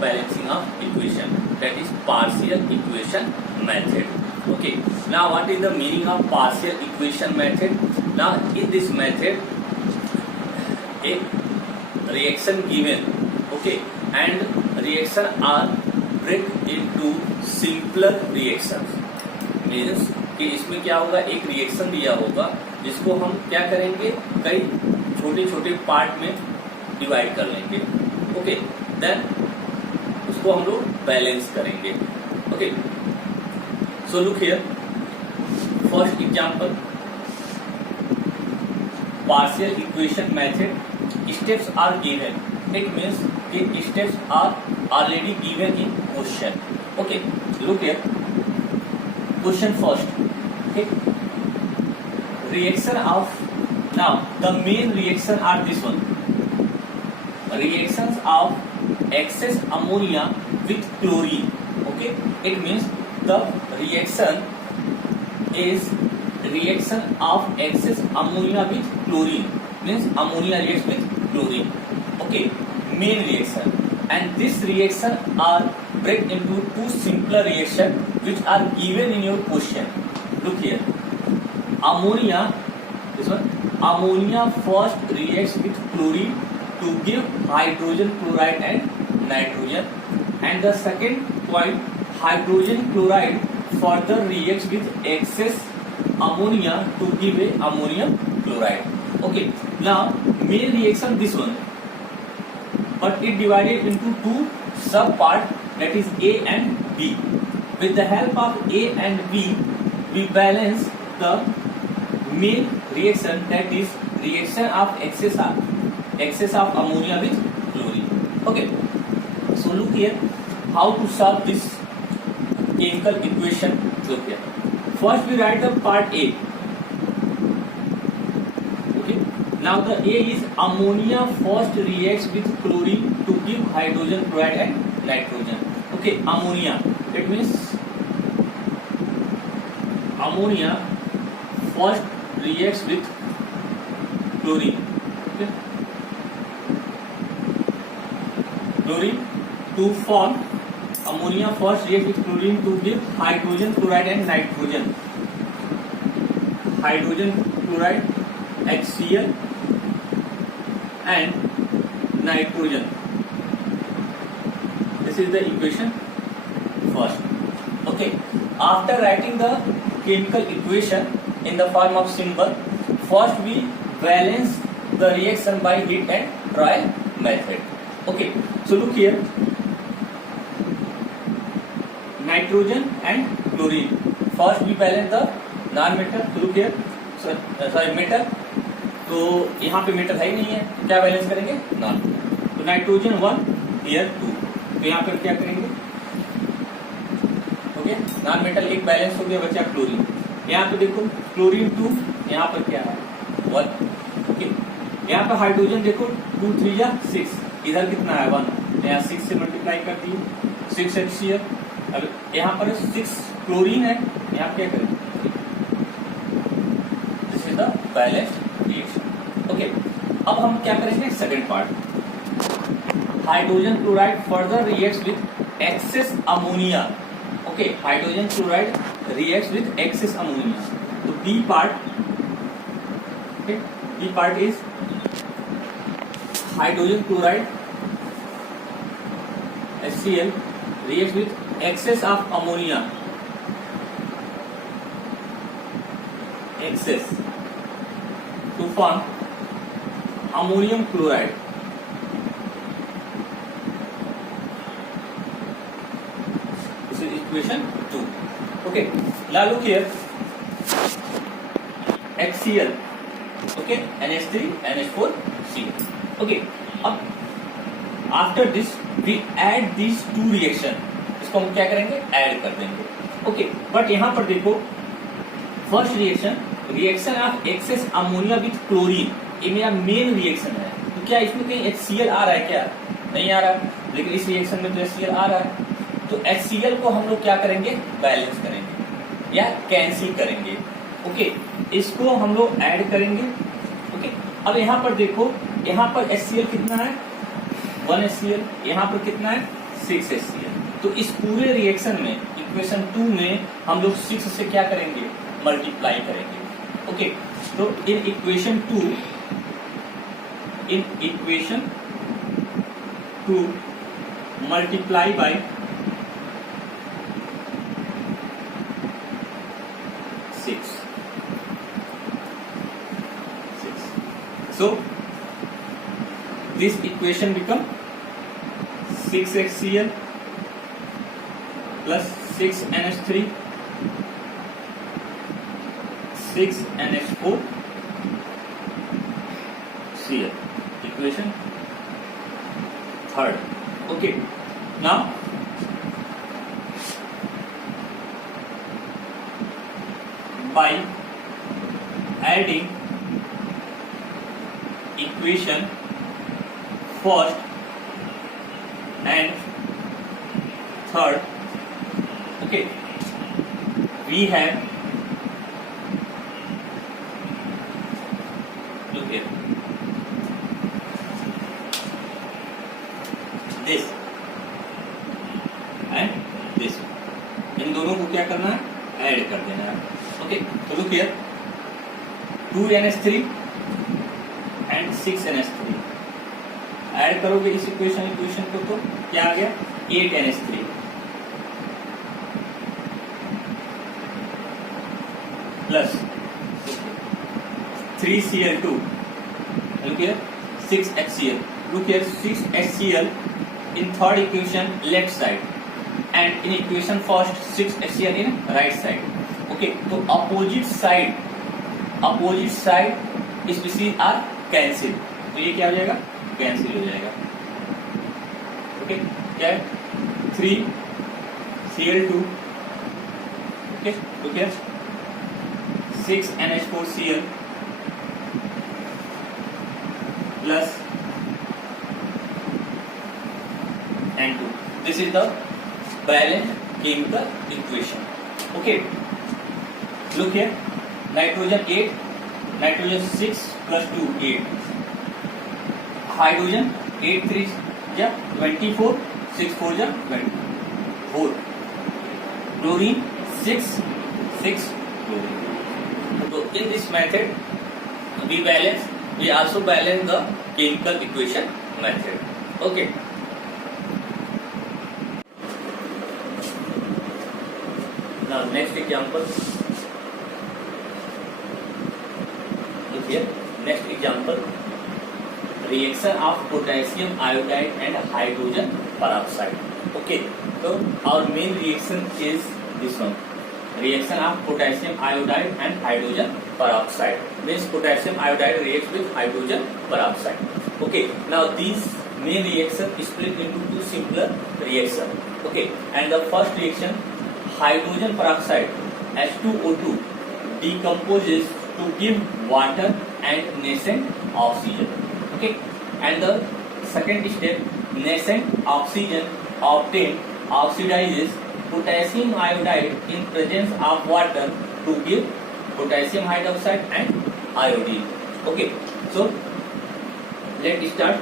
balancing of equation, that is partial equation method. Okay, now what is the meaning of partial equation method? Now in this method a reaction given, okay, and reaction are break into simpler reactions. Means कि इसमें क्या होगा, एक reaction दिया होगा जिसको हम क्या करेंगे, कई छोटे छोटे पार्ट में डिवाइड कर लेंगे. ओके, देन उसको हम लोग बैलेंस करेंगे. Okay, so look here, first example, partial equation method. Steps are given. It means कि steps are already given in question. Okay, look here, question first. Okay, reaction of, now the main reaction are this one, reactions of excess ammonia with chlorine. Okay, it means the reaction is reaction of excess ammonia with chlorine, means ammonia reacts with chlorine. Okay, main reaction, and this reaction are break into two simpler reaction which are given in your question. Look here, ammonia, this one, ammonia first reacts with chlorine to give hydrogen chloride and nitrogen, and the second point, hydrogen chloride further reacts with excess ammonia to give a ammonium chloride. Okay, now main reaction this one, but it divided into two sub part, that is A and B. With the help of A and B, we balance the main reaction, that is reaction of excess of ammonia with chlorine. Okay, so look here, how to solve this chemical equation. Look here, first we write the part A. Okay, now the A is ammonia first reacts with chlorine to give hydrogen chloride and nitrogen. Okay, ammonia, it means ammonia first reacts with chlorine. Okay, chlorine to form, ammonia first reacts with chlorine to give hydrogen chloride and nitrogen. Hydrogen chloride, HCl, and nitrogen. This is the equation first. Okay, after writing the chemical equation in the form of symbol, first we balance the reaction by heat and trial method. Okay, so look here, nitrogen and chlorine, first we balance the non-metal. Look here, sorry metal, तो यहाँ पे metal है ही नहीं है, क्या balance करेंगे, non. तो nitrogen 1, here 2, तो यहाँ पर क्या करेंगे, ओके, नॉन मेटल एक बैलेंस हो गया, बचा क्लोरीन. यहाँ पे देखो क्लोरीन 2, यहाँ पर क्या है 1. ओके, यहाँ पर हाइड्रोजन देखो 2 3 या 6, इधर कितना है 1, यहाँ 6 से मल्टीप्लाई कर दिए, 6 HCl. अब यहाँ पर 6 क्लोरीन है, यहाँ क्या करें, this is the balanced reaction. Okay, अब हम क्या करेंगे, second part, hydrogen chloride further reacts with excess ammonia. Okay, hydrogen chloride reacts with excess ammonia. तो B part, okay, B part is hydrogen chloride HCl reacts with excess of ammonia, excess, to form ammonium chloride. This is equation 2. Okay, now look here, HCl, okay, NH3 NH4 Cl. Okay, अब after this we add this to reaction, इसको हम क्या करेंगे, add कर देंगे. Okay, but यहां पर देखो, first reaction, reaction of excess ammonia with chlorine, ये मेरा मेन रिएक्शन है. तो क्या इसमें कहीं HCl आ रहा है, क्या नहीं आ रहा है, लेकिन इस रिएक्शन में तो HCl आ रहा है. तो HCl को हम लोग क्या करेंगे, बैलेंस करेंगे या कैंसिल करेंगे. ओके, इसको हम लोग ऐड करेंगे. ओके, अब यहाँ पर देखो, यहाँ पर HCl कितना है, 1 HCl, यहाँ पर कितना है 6HCl। तो इस पूरे रिएक्शन में इक्वेशन 2 में हम लोग 6 से क्या करेंगे, मल्टीप्लाई करेंगे। ओके, तो in equation 2 multiply by 6। So this equation become 6HCl plus 6NH3 6NH4 Cl, equation third. Okay, now by adding equation first and third, okay, we have, look here, this and this, इन दोनों को क्या करना है, add कर देना है। Okay, तो look here, 2NH3 and 6NH3 add करोगे इस इक्वेशन को, तो क्या आ गया, 8NH3 plus 3Cl2, look here, 6HCl, look here, 6HCl in third equation left side and in equation first 6HCl in right side. Okay, तो opposite side species are cancel, तो ये क्या हो जाएगा, कैंसिल हो जाएगा। ओके, क्या है, 3Cl2, okay, look here, 6NH4Cl plus N2. This is the balanced chemical equation. Okay, look here, nitrogen 8, nitrogen 6 plus 2 8, hydrogen 8 3 ja 24, 6 4 ja 24, chlorine 6 chlorine. So in this method we also balance the chemical equation method. Okay, now next example, look here, next example, reaction of potassium iodide and hydrogen peroxide. Okay, so our main reaction is this one, reaction of potassium iodide and hydrogen peroxide, means potassium iodide reacts with hydrogen peroxide. Okay, now these main reaction is split into two simpler reaction. Okay, and the first reaction, hydrogen peroxide H2O2 decomposes to give water and nascent oxygen. Okay, and the second step, nascent oxygen obtained oxidizes potassium iodide in presence of water to give potassium hydroxide and iodine. Okay, so let's start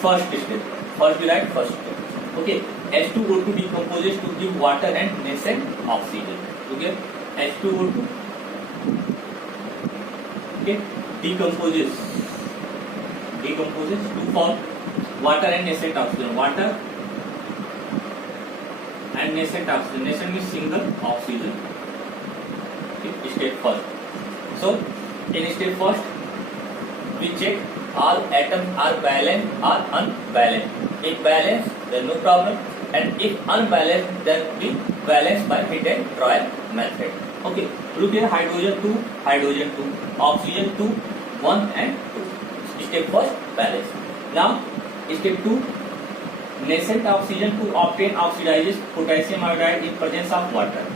first step. First we write first step. Okay, H2O2 decomposes to give water and nascent oxygen. Okay, H2O2, okay, decomposes to form water and nascent oxygen. Water and nascent oxygen. Nascent means single oxygen. Okay, step first. So in step first, we check all atoms are balanced or unbalanced. If balanced, then no problem, and if unbalanced, then we balance by heat and trial method. Okay, look here, hydrogen 2, oxygen 2, 1 and 2. Step first, balance. Now step 2, nascent oxygen to obtain oxidizes potassium iodide in presence of water.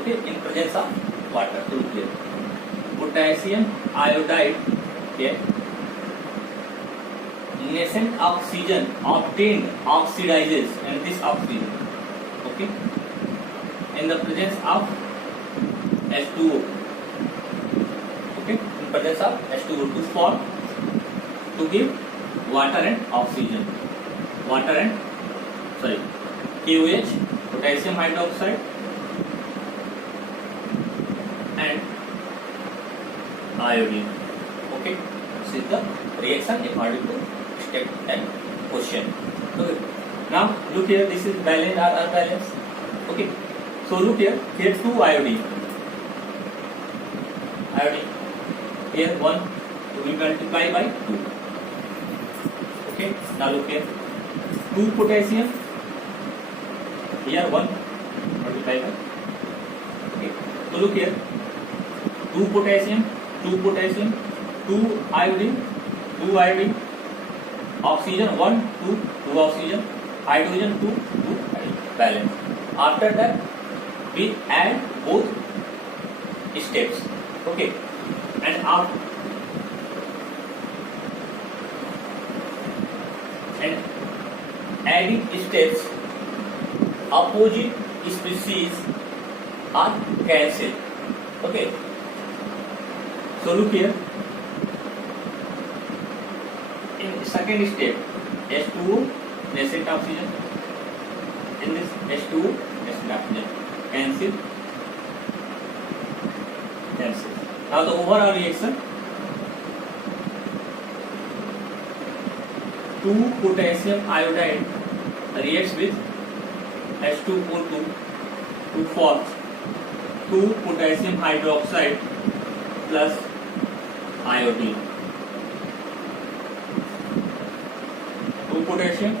Okay, in presence of water. So look here, potassium iodide, okay, nascent oxygen obtained oxidizes, and this oxygen, okay, in the presence of H2O, okay, in presence of H2O to form, to give water and oxygen, KOH, potassium hydroxide, and iodine. Okay, this is the reaction according to step and question. Okay, now look here, this is balanced or unbalanced. Okay, so look here, here 2 iodine, here 1, to be multiplied by 2. Okay, now look here, 2 potassium, here 1 multiplied by. Okay, so look here, 2 potassium, 2 iodine, oxygen 1, 2 oxygen, hydrogen 2 hydrogen, balance. After that we add both steps. Okay, and adding steps, opposite species are cancelled. Okay, so look here, in second step, H2O nascent oxygen, in this H2O nascent oxygen, cancel. Now the overall reaction, 2 potassium iodide reacts with H2O2 to form 2 potassium hydroxide plus iodine. 2 potassium,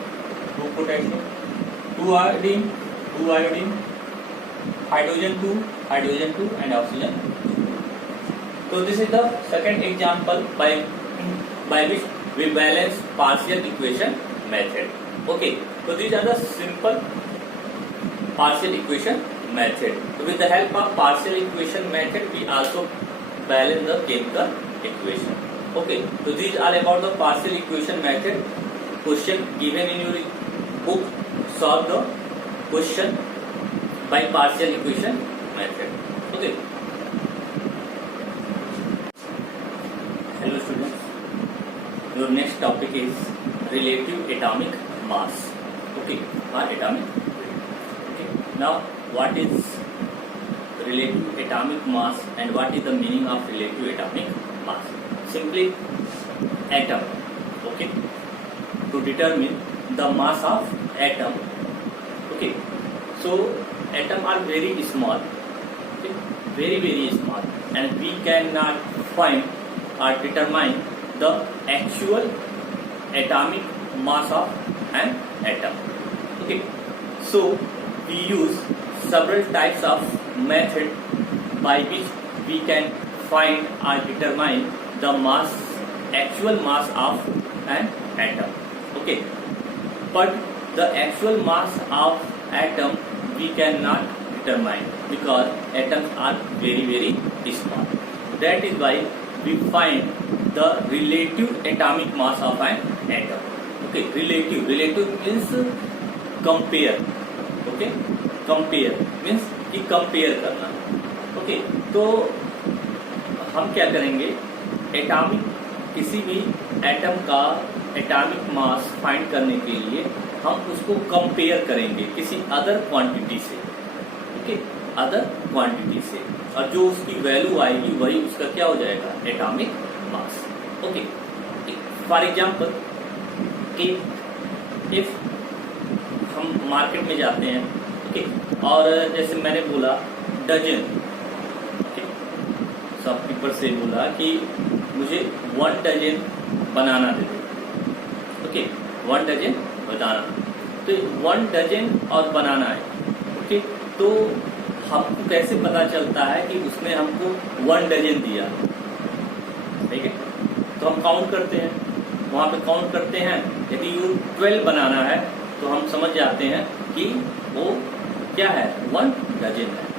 2 iodine, hydrogen 2, and oxygen 2. So this is the second example by which we balance partial equation method. Okay, so these are the simple partial equation method. So with the help of partial equation method, we also balance the chemical equation. Okay, so these are about the partial equation method. Question given in your book, solve the question by partial equation method. Okay. Hello students, your next topic is relative atomic mass. Okay, atomic. Okay, now what is relative atomic mass and what is the meaning of relative atomic mass? Simply atom. Okay, to determine the mass of atom. Okay, so atom are very small. Okay, very small, and we cannot find or determine the actual atomic mass of an atom. Okay, so we use several types of method by which we can find or determine the mass, actual mass of an atom. Okay, but the actual mass of atom we cannot determine because atoms are very small. That is why we find the relative atomic mass of an atom. Okay, relative means compare. Okay, compare means कि compare करना. Okay, तो हम क्या करेंगे, atomic किसी भी atom का atomic mass find करने के लिए हम उसको कंपेयर करेंगे किसी अदर क्वांटिटी से. ओके, अदर क्वांटिटी से, और जो उसकी वैल्यू आएगी वही उसका क्या हो जाएगा, atomic mass. Okay, for example कि इफ हम मार्केट में जाते हैं, ओके, और जैसे मैंने बोला डजन, शॉपकीपर से बोला कि मुझे 1 डजन बनाना दे दो. ओके, 1 डजन बनाना, तो 1 डजन और बनाना है. ओके, तो हमको कैसे पता चलता है कि उसने हमको 1 डजन दिया. ठीक है, तो हम काउंट करते हैं, वहाँ पे काउंट करते हैं. यदि ये 12 बनाना है तो हम समझ जाते हैं कि वो क्या है, 1 डजन है.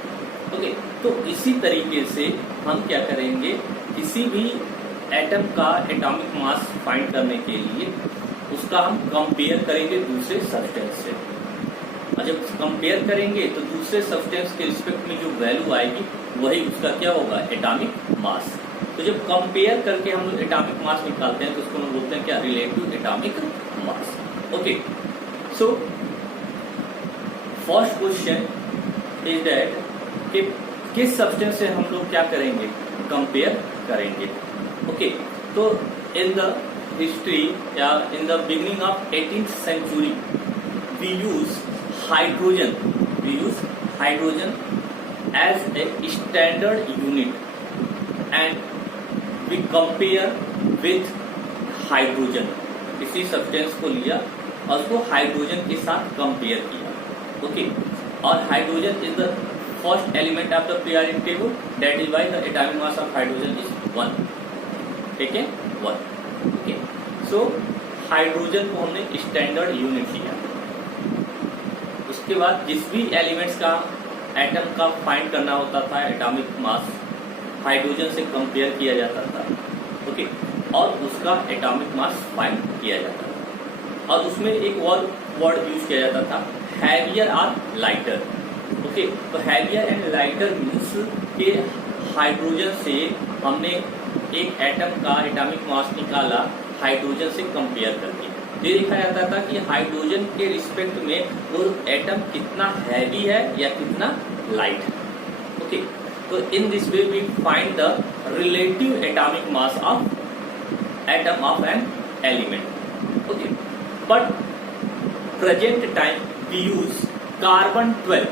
ओके, तो इसी तरीके से हम क्या करेंगे, किसी भी एटम का एटॉमिक मास फाइंड करने के लिए उसका हम कंपेयर करेंगे दूसरे सब्सटेंस से, और जब कंपेयर करेंगे तो दूसरे सब्सटेंस के रिस्पेक्ट में जो वैल्यू आएगी वही उसका क्या होगा, एटॉमिक मास. तो जब कंपेयर करके हम लोग एटॉमिक मास निकालते हैं तो उसको हम बोलते हैं क्या, relative atomic mass. Okay, so first question is that कि किस सब्सटेंस से हम लोग क्या करेंगे, कंपेयर करेंगे। ओके, तो इन द हिस्ट्री या in the beginning of 18th century we use hydrogen as a standard unit and we compare with hydrogen. इसी सब्सटेंस को लिया और उसको हाइड्रोजन के साथ कंपेयर किया। ओके, और hydrogen is the first element of the periodic table, that is why the atomic mass of hydrogen is 1। ठीक है, 1। ओके, सो हाइड्रोजन को हमने स्टैंडर्ड यूनिट लिया। उसके बाद जिस भी एलिमेंट्स का एटम का फाइंड करना होता था एटॉमिक मास, हाइड्रोजन से कंपेयर किया जाता था। ओके, और उसका एटॉमिक मास फाइंड किया जाता था और उसमें एक और वर्ड यूज किया जाता था, हैवियर और लाइटर। ओके, तो हैवियर एंड लाइटर मीन्स कि हाइड्रोजन से हमने एक एटम का एटॉमिक मास निकाला हाइड्रोजन से कंपेयर करके। ये देखा जाता था कि हाइड्रोजन के रिस्पेक्ट में वो एटम कितना हैवी है या कितना लाइट है। ओके, तो in this way we find the relative atomic mass of atom of an element. Okay, but present time we use carbon 12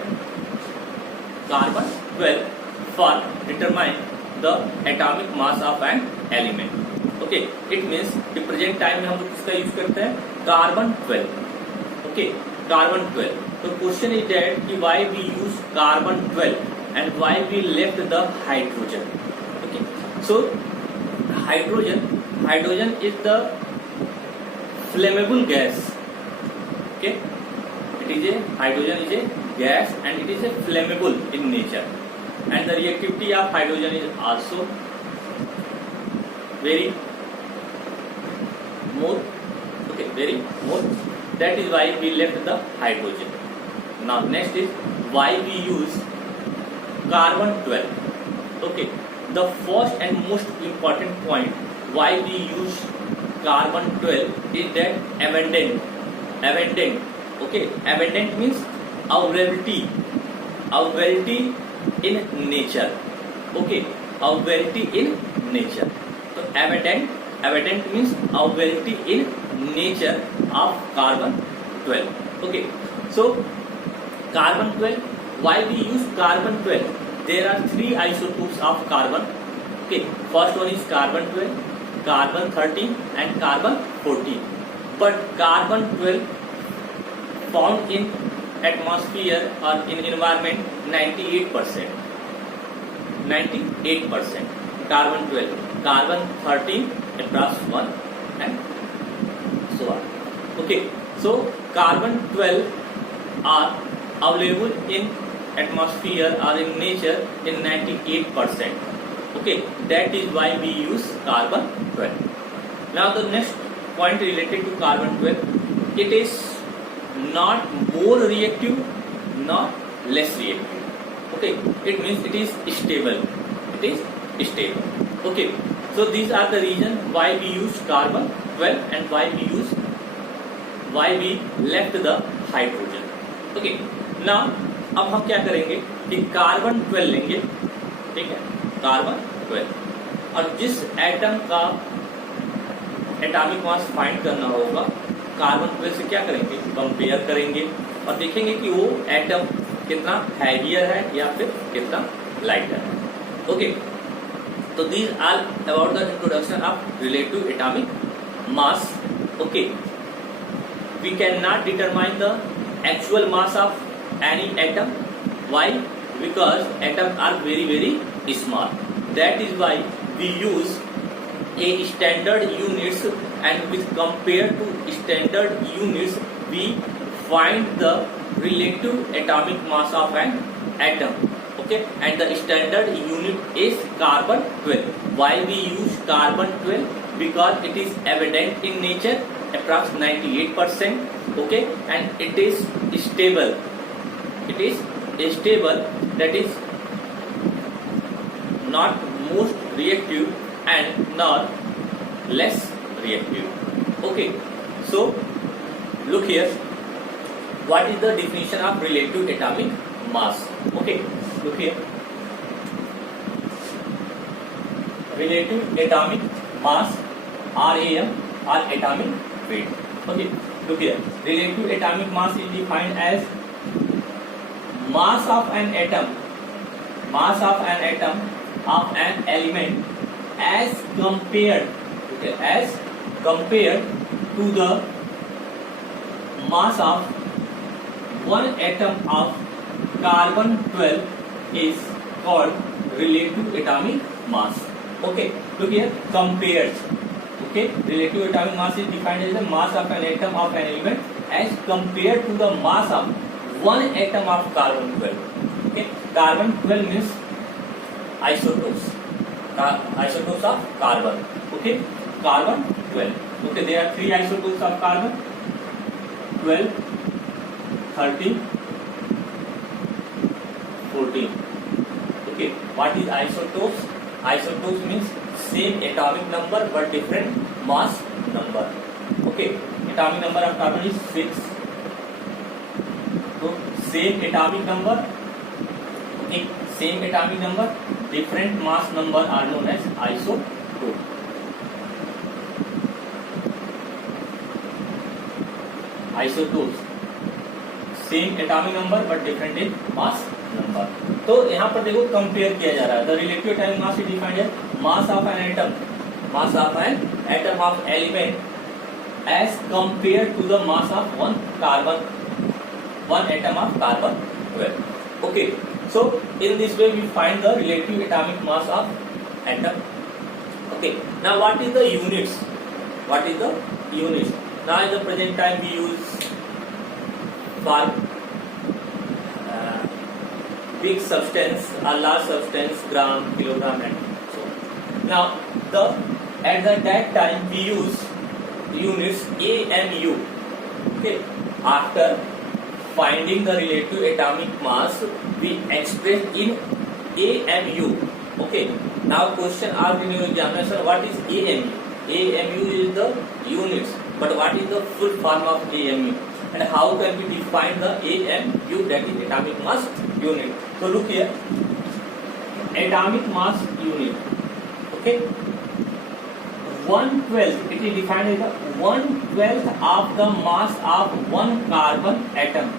for determine the atomic mass of an element. Okay, it means कि present time में हम लोग किसका use करते हैं, carbon 12। Okay, carbon 12। तो question is that कि why we use carbon 12 and why we left the hydrogen. Okay, so hydrogen is the flammable gas. Okay, hydrogen is a gas and it is a flammable in nature, and the reactivity of hydrogen is also very more. Okay, very more. That is why we left the hydrogen. Now next is why we use carbon 12. Okay, the first and most important point why we use carbon 12 is that abundant. Okay, abundant means availability in nature. Okay, availability in nature. So abundant means availability in nature of carbon 12. Okay, so carbon 12, why we use carbon 12? There are 3 isotopes of carbon. Okay, first one is carbon 12, carbon 13 and carbon 14. But carbon 12 found in atmosphere or in environment 98%. Carbon 12, carbon 13 approx 1 and so on. Okay, so carbon 12 are available in atmosphere or in nature in 98%. Okay, that is why we use carbon 12. Now the next point related to carbon 12, it is not more reactive, not less reactive. Okay, it means it is stable. Okay, so these are the reason why we use carbon 12 and why we left the hydrogen. Okay, now अब हम क्या करेंगे कि carbon 12 लेंगे। ठीक है, carbon 12 और जिस एटम का एटॉमिक मास फाइंड करना होगा कार्बन 12 से क्या करेंगे, कंपेयर करेंगे और देखेंगे कि वो एटम कितना हैवियर है या फिर कितना लाइटर है। ओके, तो these are about the introduction of relative atomic mass. Okay, we can not determine the actual mass of any atom. Why? Because atoms are very small. That is why we use a standard units, and with compared to standard units we find the relative atomic mass of an atom. Okay, and the standard unit is carbon 12. Why we use carbon 12? Because it is abundant in nature, approx 98%. Okay, and it is stable. That is not most reactive and not less reactive. Okay, so look here, what is the definition of relative atomic mass? Okay, look here. Relative atomic mass, RAM, or atomic weight. Okay, look here. Relative atomic mass is defined as mass of an atom of an element as compared, okay, as compared to the mass of one atom of carbon 12 is called relative atomic mass. Okay, look here, compared. Okay, relative atomic mass is defined as the mass of an atom of an element as compared to the mass of one atom of carbon 12. Okay, carbon 12 means isotopes, isotopes of carbon. Okay, carbon 12. Okay, there are three isotopes of carbon: 12, 13, 14. Okay, what is isotopes? Isotopes means same atomic number but different mass number. Okay, atomic number of carbon is 6. So same atomic number, okay, same atomic number, different mass number are known as isotope. Isotopes, same atomic number but different in mass number. तो यहाँ पर देखो compare किया जा रहा है. The relative atomic mass is defined as mass of an atom, mass of an atom of element as compare to the mass of one carbon, one atom of carbon 12. Okay, so in this way we find the relative atomic mass of atom. Okay, now what is the units? What is the units? Now in the present time we use for big substance or large substance, gram, kilogram, and so on. Now at that time we use units AMU. Okay, after finding the relative atomic mass we express in AMU. Okay, now question asked in your examination, what is AMU? AMU is the units, but what is the full form of AMU and how can we define the AMU, that is atomic mass unit? So look here, atomic mass unit. Okay, 1/12, it is defined as the 1/12 of the mass of one carbon atom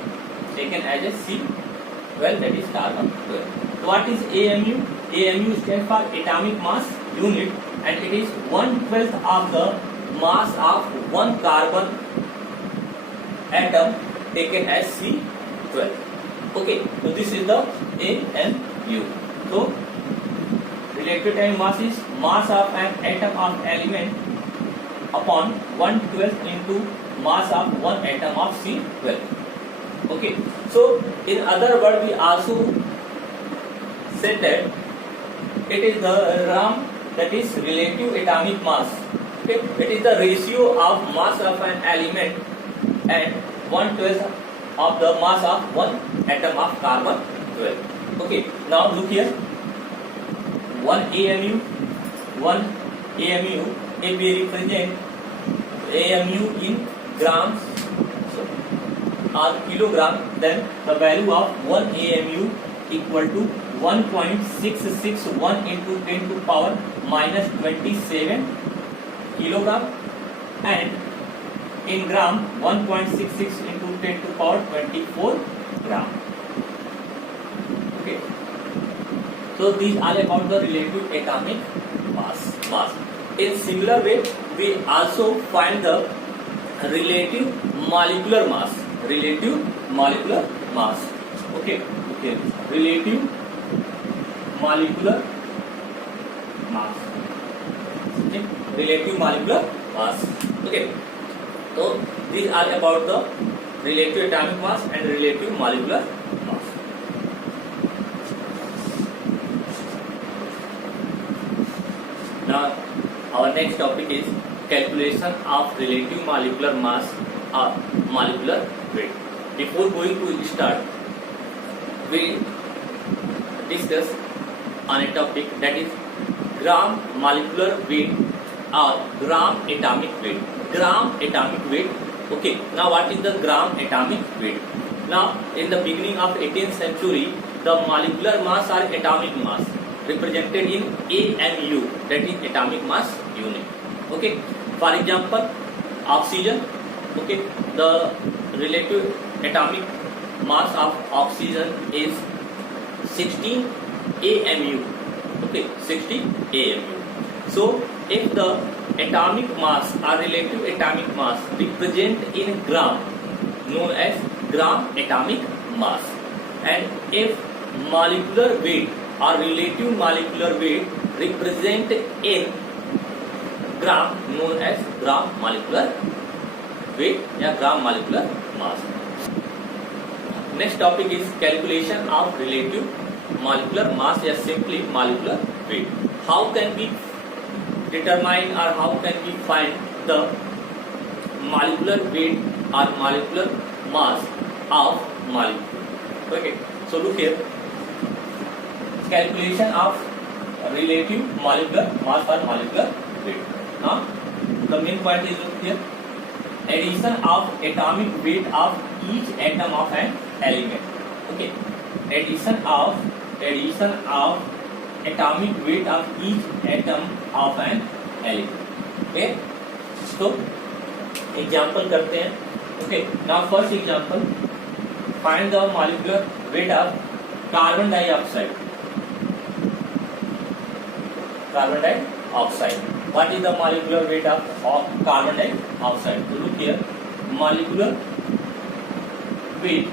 taken as a C12, that is carbon 12. So what is AMU? AMU stands for atomic mass unit and it is 1/12 of the mass of one carbon atom taken as C12. Okay, so this is the AMU. So relative atomic mass is mass of an atom of element upon 1/12 into mass of one atom of C12. Okay, so in other words we also said that it is the RAM, that is relative atomic mass. Okay, it is the ratio of mass of an element and 1/12 of the mass of one atom of carbon 12. Okay, now look here, one AMU, if we represent AMU in grams or kilogram, then the value of one AMU equal to 1.661 into 10 to power minus 27 kilogram, and in gram 1.66 into 10 to power 24 gram. Okay, so these are about the relative atomic mass. In similar way we also find the relative molecular mass. Okay, relative molecular mass. Okay, relative molecular mass. Okay, so these are about the relative atomic mass and relative molecular mass. Now our next topic is calculation of relative molecular mass or molecular weight. Before going to start, we discuss on a topic that is gram molecular weight or gram atomic weight. Gram atomic weight Okay, now what is the gram atomic weight? Now, in the beginning of 18th century, the molecular mass or atomic mass represented in AMU, that is atomic mass unit. Okay, for example, oxygen. Okay, the relative atomic mass of oxygen is 16 AMU. Okay, 16 AMU. So, if the atomic mass or relative atomic mass represent in gram, known as gram atomic mass, and if molecular weight or relative molecular weight represent in gram, known as gram molecular weight या gram molecular mass. Next topic is calculation of relative molecular mass या simply molecular weight. How can we determine or how can we find the molecular weight or molecular mass of molecule? Okay, so look here. Calculation of relative molecular mass or molecular weight. Now, the main point is look here. Addition of atomic weight of each atom of an element. Okay, addition of atomic weight of each atom of an element. Okay, so example करते हैं. Okay, now first example, find the molecular weight of carbon dioxide. Carbon dioxide. What is the molecular weight of carbon dioxide? So look here, molecular weight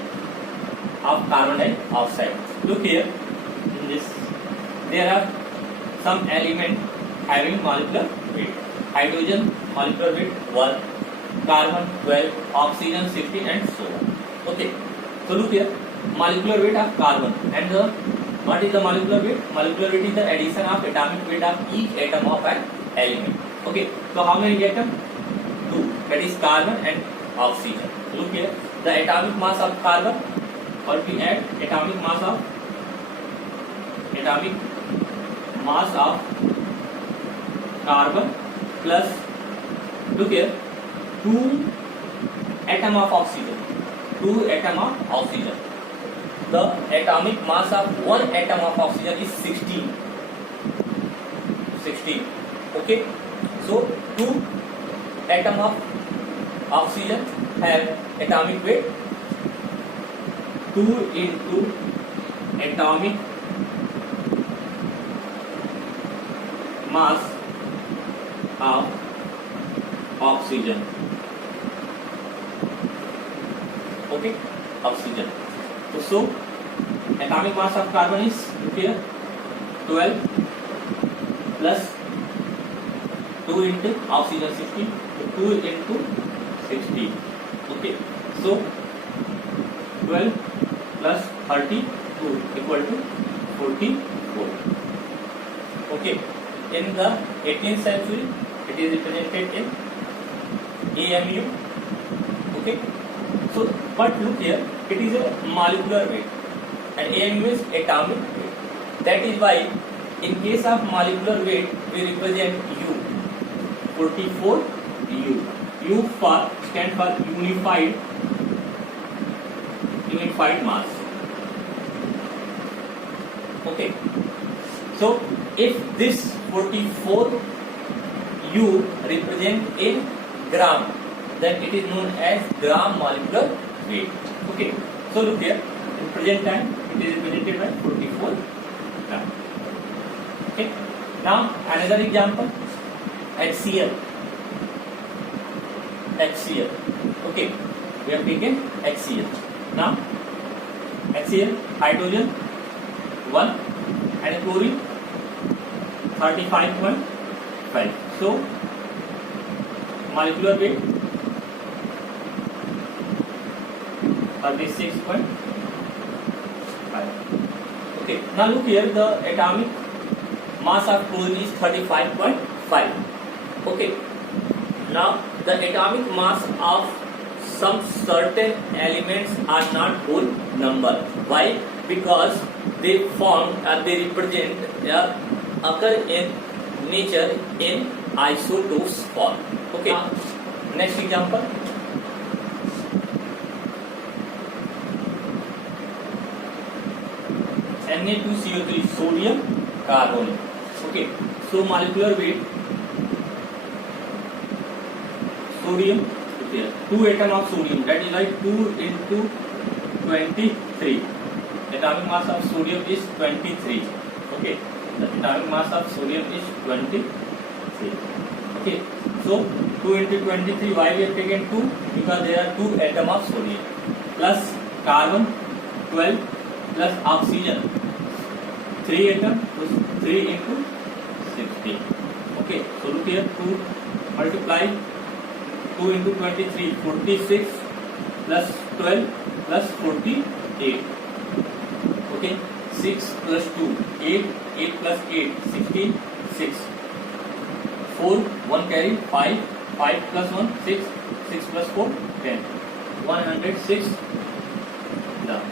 of carbon dioxide. Look here, in this, there are some element having molecular weight. Hydrogen molecular weight 1, carbon 12, oxygen 16, and so on. Okay, so look here, molecular weight of carbon, and what is the molecular weight? Molecular weight is the addition of atomic weight of each atom of an element. Okay, so how many atoms? 2, that is carbon and oxygen. Look here, the atomic mass of carbon, what we add? Atomic mass of carbon plus, look here, 2 atom of oxygen. The atomic mass of one atom of oxygen is 16. Okay, so 2 atom of oxygen have atomic weight 2 into atomic mass of oxygen. Okay, oxygen. So atomic mass of carbon is here 12 plus 2 into oxygen 16, so 2 into 16. Okay, so 12 plus 32 equal to 44. Okay, in the 18th century it is represented in AMU. Okay, so but look here, it is a molecular weight and AMU is atomic weight. That is why in case of molecular weight we represent U, 44 U. U stand for unified mass. Okay, so if this 44 U represent in gram, then it is known as gram molecular weight. Okay, so look here, in present time it is represented by 44 gram. Okay, now another example, HCl. Okay, we have taken HCl. Now HCl, hydrogen 1 and chlorine 35.5. So molecular weight 36.5. Okay, now look here, the atomic mass of chlorine is 35.5. Okay, now the atomic mass of some certain elements are not whole number. Why? Because they form or they represent occur in nature in isotopes form. Okay, next example, Na2CO3 sodium carbonate. Okay, so molecular weight sodium, okay, 2 atom of sodium, that is like 2 into 23. Atomic mass of sodium is 23. Okay, the atomic mass of sodium is 23. Okay, so 2 into 23, why we have taken 2? Because there are 2 atom of sodium plus carbon 12 plus oxygen 3 atom, so 3 into 60. Okay, so look here, 2 multiply 2 into 23, 46 plus 12 plus 48. Okay, 6 plus 2, 8, 8 plus 8, 16, 6. 4, 1 carry, 5, 5 plus 1, 6, 6 plus 4, 10. 106 done.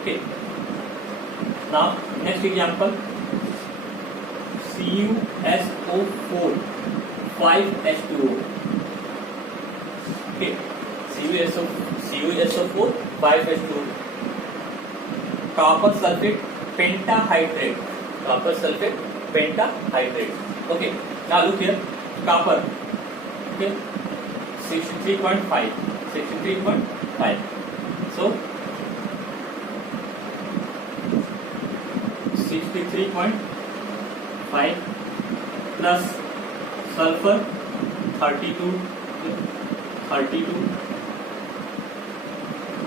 Okay. Now, next example, CuSO4, 5H2O. Okay, CuSO4, 5H2O. Copper sulfate pentahydrate. Copper sulfate pentahydrate. Okay, now look here, copper. Okay, 63.5. 63.5. So 63.5 plus sulfur 32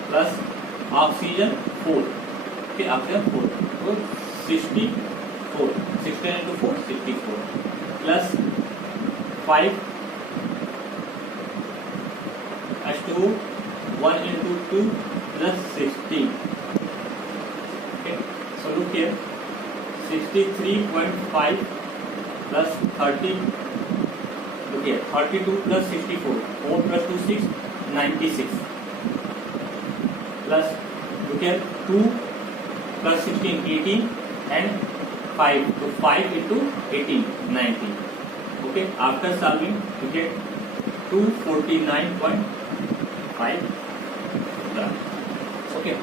plus oxygen 4. Okay, oxygen 4. So 64. 16 into 4, 64 plus 5 H2O, 1 into 2 plus 16. Okay, so look here, 63.5 plus 30. Look here, 32 plus 64, 4 plus 2, 6, 96. Plus, look here, 2 plus 16, 18 and 5. So 5 into 18, 90. Okay, after solving, you get 249.5 done. Okay,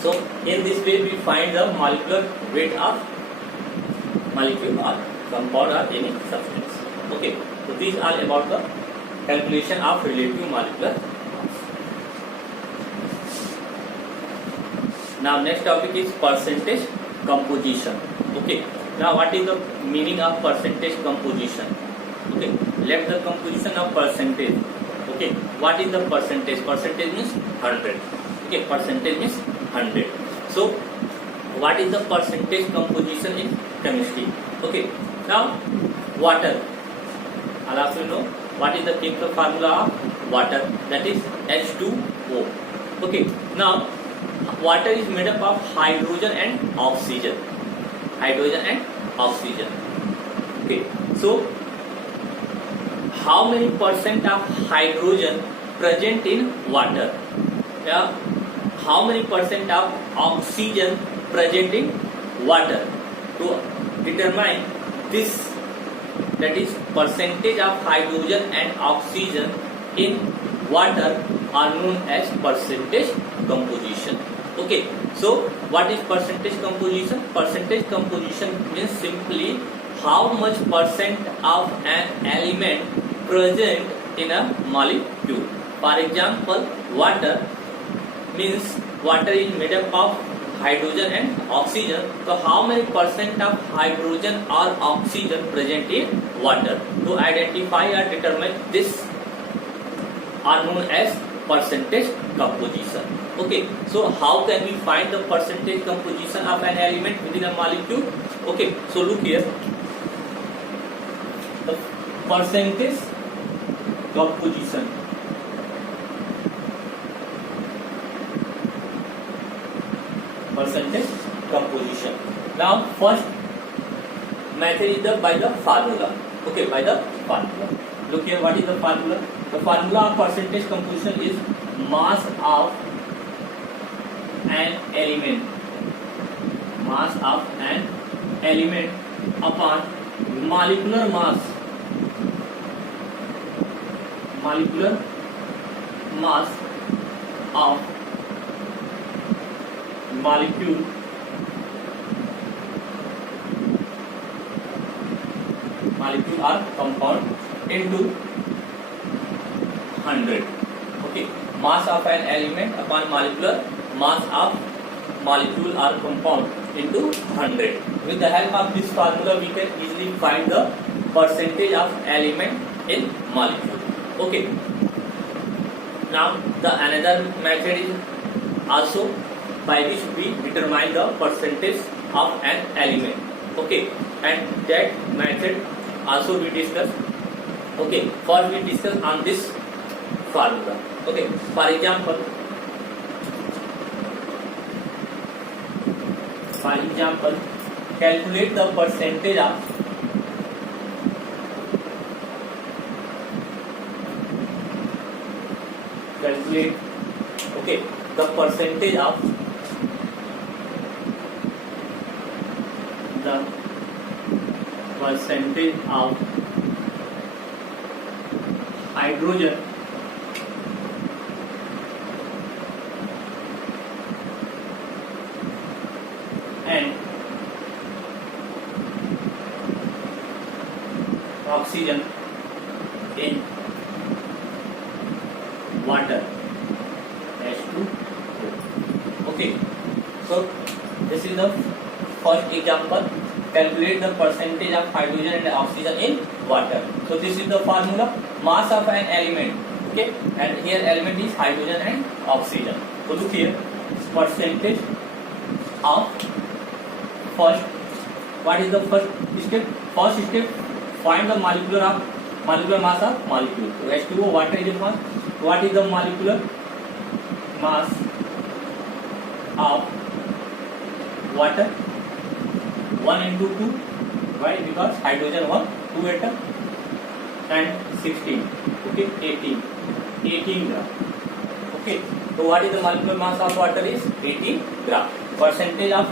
so in this way we find the molecular weight of molecule or compound or any substance. Okay, so these are about the calculation of relative molecular mass. Now next topic is percentage composition. Okay, now what is the meaning of percentage composition? Okay, let the composition of percentage. Okay, what is the percentage? Percentage means 100. Okay, percentage means 100. So what is the percentage composition in chemistry? Okay, now water. I'll also know what is the chemical formula of water, that is H2O. Okay, now water is made up of hydrogen and oxygen. Hydrogen and oxygen. Okay, so how many percent of hydrogen present in water? Yeah, how many percent of oxygen present in water? To determine this, that is percentage of hydrogen and oxygen in water, are known as percentage composition. Okay, so what is percentage composition? Percentage composition means simply how much percent of an element present in a molecule. For example, water means water is made up of hydrogen and oxygen. So how many percent of hydrogen or oxygen present in water? To identify or determine this are known as percentage composition. Okay, so how can we find the percentage composition of an element within a molecule? Okay, so look here, the percentage composition. Percentage composition. Now first method is by the formula. Okay, by the formula. Look here, what is the formula? The formula of percentage composition is mass of an element. Mass of an element upon molecular mass. Molecular mass of molecule or compound into 100. Okay, mass of an element upon molecular mass of molecule or compound into 100. With the help of this formula we can easily find the percentage of element in molecule. Okay, now the another method is also by which we determine the percentage of an element. Okay, and that method also we discuss. Okay, first we discuss on this formula. Okay, for example, calculate the percentage of the percentage of hydrogen and oxygen in water, H2O. Okay, so this is the first example. Calculate the percentage of hydrogen and oxygen in water. So this is the formula, mass of an element. Okay, and here element is hydrogen and oxygen. So look here, percentage of first. What is the first step? First step, find the molecular mass of molecule. So H2O, water is the mass. What is the molecular mass of water? 1 into 2. Why? Because hydrogen 1, 2 atom and 16. Okay, 18 gram. Okay, so what is the molecular mass of water is 18 gram. Percentage of,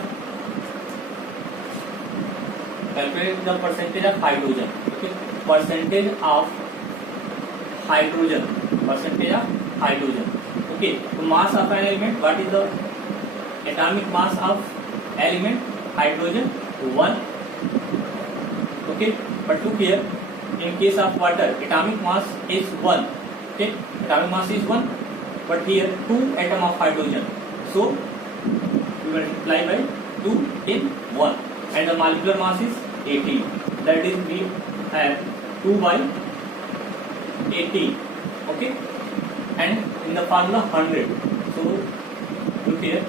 calculate the percentage of hydrogen. Okay, percentage of hydrogen. Okay, so mass of an element. What is the atomic mass of element? Hydrogen 1. Okay, but look here, in case of water, atomic mass is 1. Okay, atomic mass is 1, but here 2 atom of hydrogen. So we multiply by 2 in 1, and the molecular mass is 18. That is, we have 2 by 18. Okay, and in the formula 100. So look here.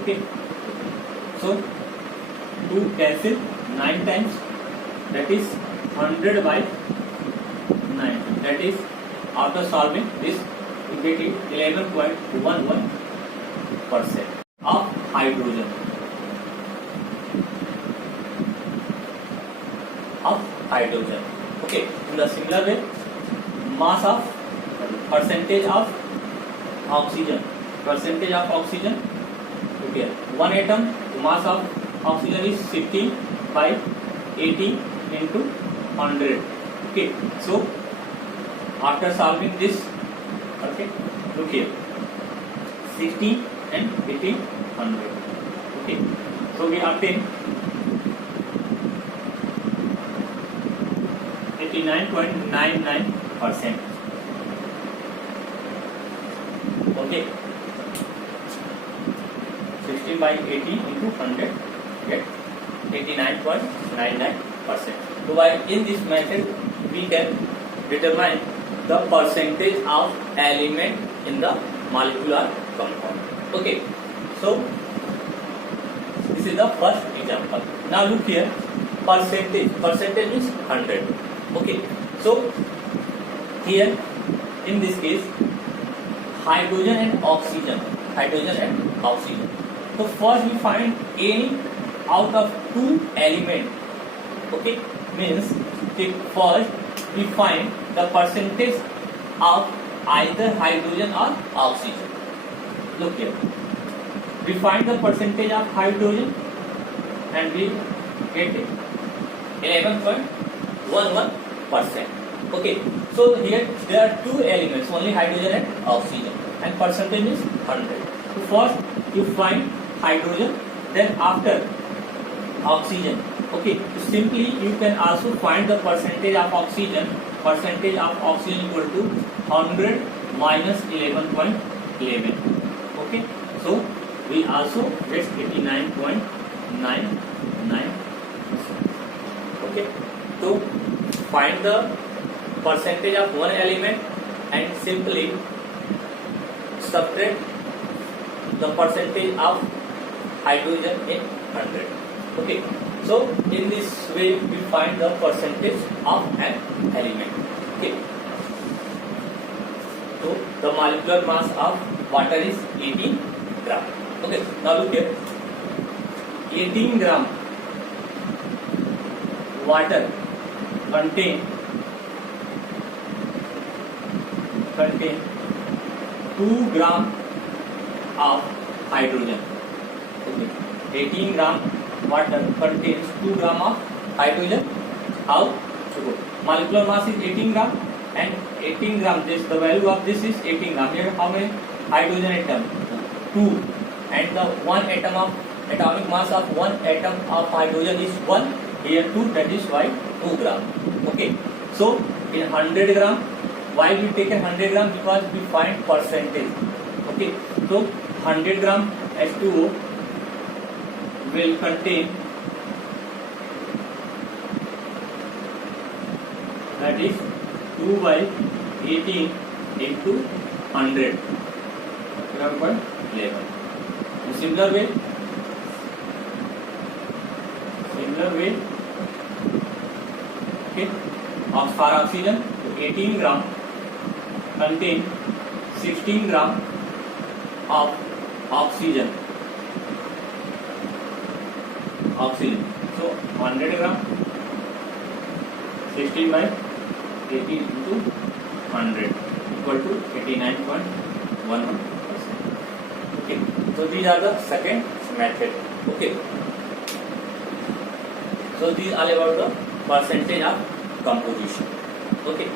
Okay, so 2 cancel 9 times, that is 100 by 9. That is, after solving this, we get it 11.11% of hydrogen. Okay, in the similar way, mass of percentage of oxygen. Okay, 1 atom, mass of oxygen is 16 by 80 into 100. Okay, so after solving this, okay, look here, 60 and 80, 100. Okay, so we obtain 89.99%. Okay, 16 by 80 into 100, get 89.99%. So by in this method we can determine the percentage of element in the molecular compound. Okay, so this is the first example. Now look here, percentage is 100. Okay, so here in this case, hydrogen and oxygen. So first we find any out of 2 elements. Okay, means first we find the percentage of either hydrogen or oxygen. Look here, we find the percentage of hydrogen and we get it 11.11%. Okay, so here there are two elements, only hydrogen and oxygen, and percentage is 100. So first you find hydrogen, then after oxygen. Okay, so simply you can also find the percentage of oxygen. Percentage of oxygen equal to 100 minus 11.11. Okay, so we also get 89.99. Okay, so find the percentage of one element and simply subtract the percentage of hydrogen in 100. Okay, so in this way we find the percentage of an element. Okay, so the molecular mass of water is 18 gram. Okay, now look here, 18 gram water contain 2 gram of hydrogen. Okay, 18 gram water contains 2 gram of hydrogen. How to go? Molecular mass is 18 gram, and 18 gram, this the value of this is 18 gram. Here how many hydrogen atom? 2, and the one atom of atomic mass of one atom of hydrogen is 1. Here 2, that is why 2 gram. Okay, so in 100 gram, why we take a 100 gram? Because we find percentage. Okay, so 100 gram H2O will contain, that is 2 by 18 into 100, 11. In similar way, okay, for oxygen, 18 gram contain 16 gram of oxygen. So 100 gram 16 by 18 into 100 equal to 89.11%. Okay, so these are the second method. Okay, so these are about the percentage of composition. Okay,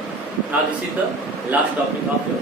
now this is the last topic of your